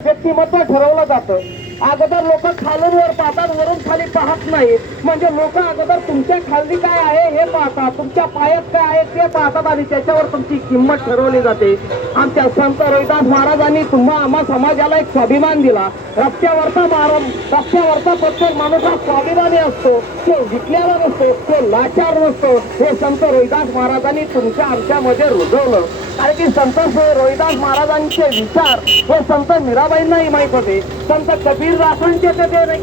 व्यक्तिमत्व ठरवलं जातं. अगोदर लोक खालून वर पाहतात, वरून खाली पाहत नाहीत. म्हणजे लोक अगोदर तुमच्या खाली काय आहे हे पाहतात, तुमच्या पायात काय आहे ते पाहतात आणि त्याच्यावर तुमची किंमत ठरवली जाते. आमच्या संत रविदास महाराजांनी आम्हा समाजाला एक स्वाभिमान दिला. रस्त्यावरचा प्रत्येक माणूस हा स्वाभिमानी असतो, तो विकलेला नसतो, तो लाचार नसतो. हे संत रविदास महाराजांनी तुमच्या आमच्यामध्ये रुजवलं. कारण की संत रविदास महाराजांचे विचार हे संत मीराबाईंनाही माहित होते. संत कबीरदासांचे ते नाही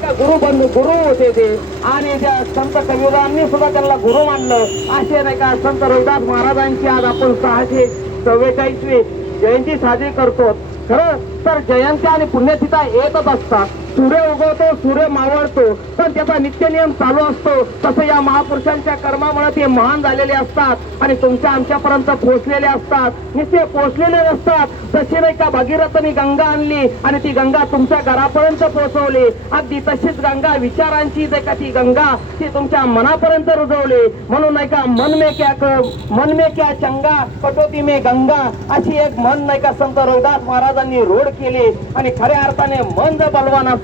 का गुरु होते ते, आणि त्या संत कबीरांनी सुद्धा त्यांना गुरु मानलं. असे नाही का संत रविदास महाराजांची आज आपण 644वी जयंती साजरी करतो. खरं तर जयंती आणि पुण्यतिथा येतच असतात. सूर्य उगवतो, सूर्य मावळतो, पण त्याचा नित्य नियम चालू असतो. तसं या महापुरुषांच्या कर्मामुळे ते महान झालेले असतात आणि तुमच्या आमच्यापर्यंत पोहोचलेले असतात. निश्चय पोहोचलेले नसतात. तशी नाही का भगीरथनी गंगा आणली आणि ती गंगा तुमच्या घरापर्यंत पोहोचवली. अगदी तशीच गंगा विचारांची ती गंगा ती तुमच्या मनापर्यंत रुजवली. म्हणून नाही का मन में क्या चंगा कटोती में गंगा, अशी एक मन नाही का संत रविदास महाराजांनी रोड केली. आणि खऱ्या अर्थाने मन जर बलवान असेल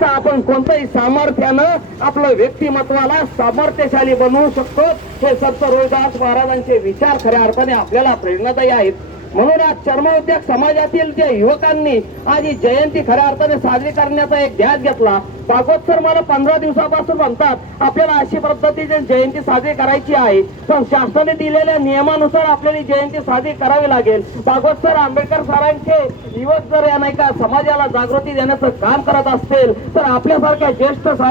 तर आपण कोणत्याही सामर्थ्यानं आपलं व्यक्तिमत्वाला सामर्थ्यशाली बनवू शकतो. हे संत रविदास महाराजांचे विचार खऱ्या अर्थाने आपल्याला प्रेरणादायी आहेत. म्हणून आज चर्मोद्योग समाजातील जे युवकांनी आज ही जयंती खऱ्या अर्थाने साजरी करण्याचा एक ध्यास घेतला. भागवत सर मला 15 दिवसापासून म्हणतात आपल्याला अशी पद्धतीची जयंती साजरी करायची आहे, पण शासनाने दिलेल्या नियमानुसार आपल्याला जयंती साजरी करावी लागेल. भागवत सर आंबेडकर सरांचे युवक जर या नाही का समाजाला जागृती देण्याचं काम करत असतील तर आपल्यासारख्या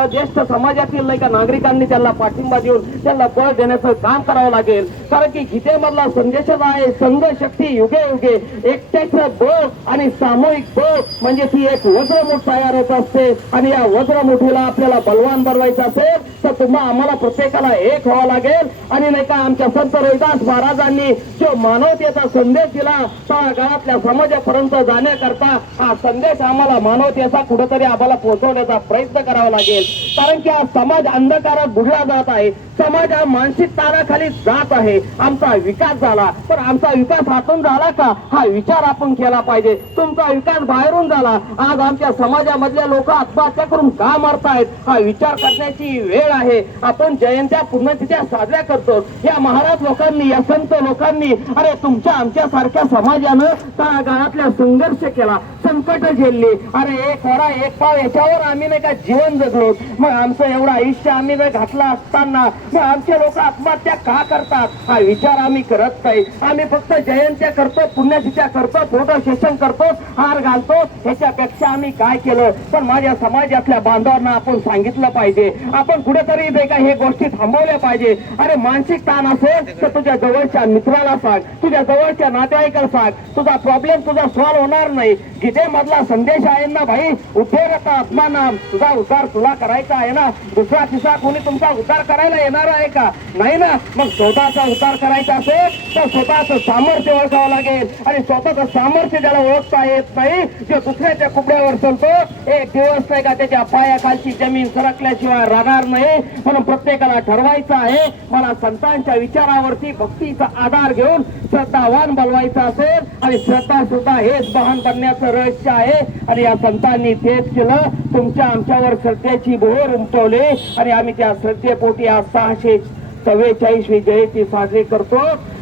ज्येष्ठ समाजातील नाही का नागरिकांनी त्यांना पाठिंबा देऊन त्यांना बळ देण्याचं काम करावं लागेल. कारण की गीतेमधला संदेशच आहे संघ शक्ती युगे युगे. एकट्याचं बळ आणि सामूहिक बळ म्हणजे ती एक वज्रमुठ तयार होत असते. आणि या वज्रमुठीला आपल्याला बलवान बनवायचं असेल तर आम्हाला प्रत्येकाला एक व्हावं लागेल. आणि नाही का आमच्या संत रविदास महाराजांनी जो मानवतेचा संदेश दिला तळागाळातल्या समाजापर्यंत जाण्याकरता हा संदेश आम्हाला मानवतेचा कुठेतरी आम्हाला पोहोचवण्याचा प्रयत्न करावा लागेल. कारण की हा समाज अंधकारात बुडला जात आहे. समाज हा मानसिक ताराखाली जात आहे. आमचा विकास झाला पण आमचा विकास हातून झाला का हा विचार आपण केला पाहिजे. तुमचा विकास बाहेरून झाला. आज आमच्या समाजामधले लोक आत्महत्या करून का मरतायत हा विचार करण्याची वेळ आहे. आपण जयंत्या पुण्यतिथ्या साजऱ्या करतो. या महाराज लोकांनी या संत लोकांनी अरे तुमच्या आमच्या सारख्या समाजानं तळागाळातल्या संघर्ष केला, संकट झेलली. अरे एक वरा एक पाव याच्यावर आम्ही नाही का जीवन जगलो. मग आमचं एवढं आयुष्य आम्ही घातलं असताना मग आमचे लोक आत्महत्या का करतात हा विचार आम्ही करत नाही. आम्ही फक्त जयंत्या करतो, पुण्यतिथ्या करतो, फोटो सेशन करतो, हार घालतो. ह्याच्यापेक्षा आम्ही काय केलं पण माझ्या समाजातल्या बांधवांना आपण सांगितलं पाहिजे. आपण कुठेतरी नाही का हे गोष्टी थांबवल्या पाहिजे. अरे मानसिक ताण असेल तर तुझ्या जवळच्या मित्राला सांग, तुझ्या जवळच्या नातेवाईकाला सांग. तुझा प्रॉब्लेम तुझा सॉल्व्ह होणार नाही. गीतेमधला संदेश आहे ना भाई, उद्धरता आत्मानाम. तुझा उद्धार तुला करायचा आहे ना. दुसरा तिसरा कोणी तुमचा उद्धार करायला येणार आहे का? नाही ना. मग स्वतःचा उद्धार करायचा असेल तर स्वतःचं सामर्थ्य ओळखावं लागेल. आणि स्वतःचं सामर्थ्य ज्याला ओळखता येत नाही जे दुसऱ्याच्या कुबड्यावर चलतो एक दिवस नाही का त्याच्या पायाखालची जमीन सरकल्याशिवाय राहणार नाही. म्हणून प्रत्येकाला ठरवायचं आहे मला संतांच्या विचारावरती भक्तीचा आधार घेऊन श्रद्धावान बनवायचं असेल. आणि श्रद्धा सुद्धा हेच बहान करण्याचं रहस्य आहे. आणि या संतांनी तेच केलं. तुमच्या आमच्यावर श्रद्धेची बोहर उमटवली आणि आम्ही त्या श्रद्धेपोटी आज 644वी जयंती साजरी करतो.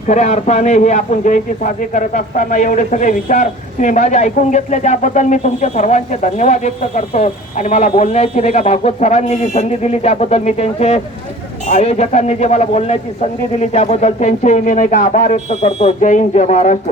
खऱ्या अर्थाने हे आपण जयंती साजरी करत असताना एवढे सगळे विचार तुम्ही माझे ऐकून घेतले त्याबद्दल मी तुमचे सर्वांचे धन्यवाद व्यक्त करतो. आणि मला बोलण्याची नाही का भागवत सरांनी जी संधी दिली त्याबद्दल मी त्यांचे आयोजकांनी जे मला बोलण्याची संधी दिली त्याबद्दल त्यांचे मी नाही का आभार व्यक्त करतो. जय हिंद, जय महाराष्ट्र.